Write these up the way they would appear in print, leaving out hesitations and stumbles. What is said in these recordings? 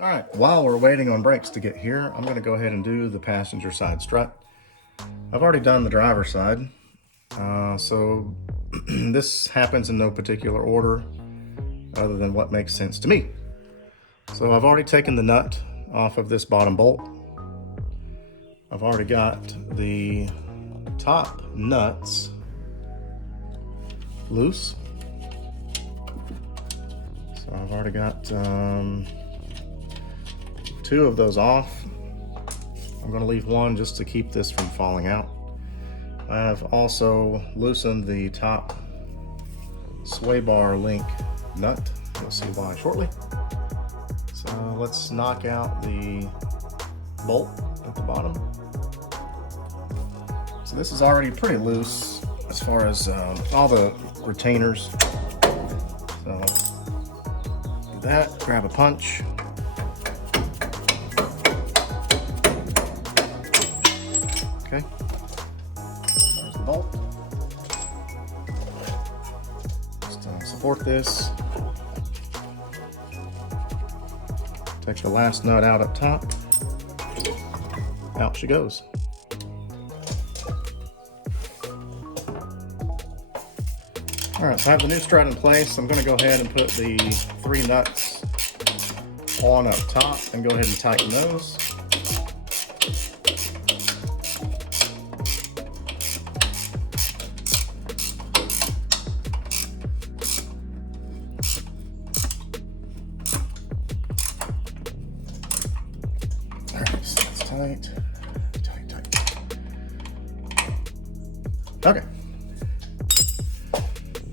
All right, while we're waiting on brakes to get here, I'm gonna go ahead and do the passenger side strut. I've already done the driver's side, so this happens in no particular order other than what makes sense to me. So I've already taken the nut off of this bottom bolt. I've already got the top nuts loose. So I've already got two of those off. I'm going to leave one just to keep this from falling out. I've also loosened the top sway bar link nut. You'll see why shortly. So let's knock out the bolt at the bottom. So this is already pretty loose as far as all the retainers. So do that, grab a punch. Okay, there's the bolt. Just support this. Take the last nut out up top. Out she goes. All right, so I have the new strut in place. I'm going to go ahead and put the 3 nuts on up top and go ahead and tighten those. All right, so that's tight. Okay.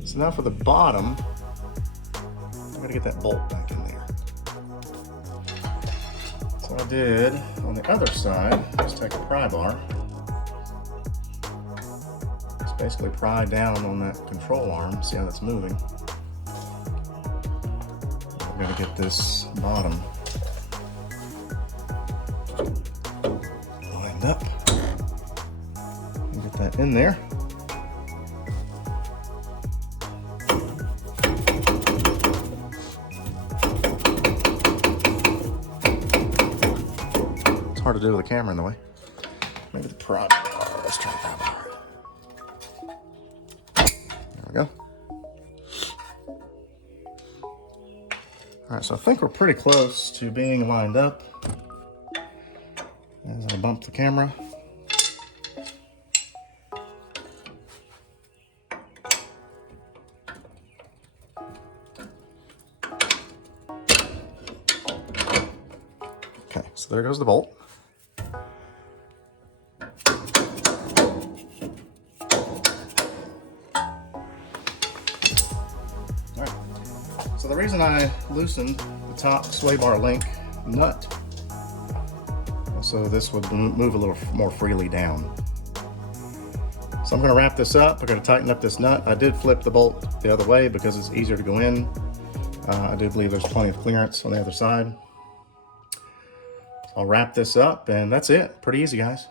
So now for the bottom, I'm going to get that bolt back in there. So what I did on the other side, just take a pry bar. Just basically pry down on that control arm, see how that's moving. We're going to get this bottom lined up and get that in there. Hard to do with the camera in the way. Maybe the pry bar. Let's try the pry bar. There we go. All right, so I think we're pretty close to being lined up. As I bump the camera. Okay, so there goes the bolt. So the reason I loosened the top sway bar link nut, so this would move a little more freely down. So I'm going to wrap this up. I'm going to tighten up this nut. I did flip the bolt the other way because it's easier to go in. I do believe there's plenty of clearance on the other side. So I'll wrap this up and that's it. Pretty easy, guys.